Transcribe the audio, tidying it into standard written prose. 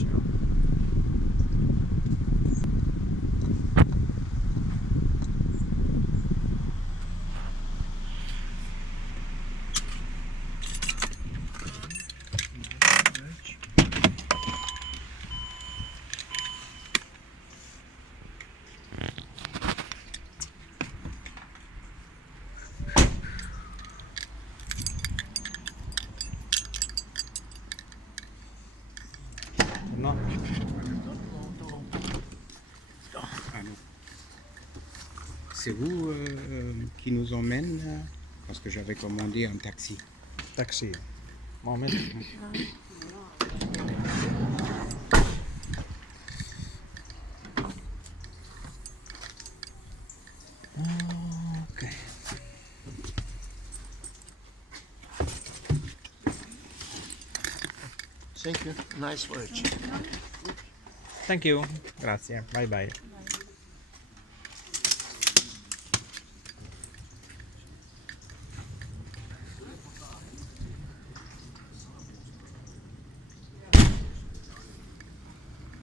attention. Non. C'est vous qui nous emmène parce que j'avais commandé un taxi. Taxi. Moment. Okay. Thank you. Nice work. Thank you. Grazie. Bye bye.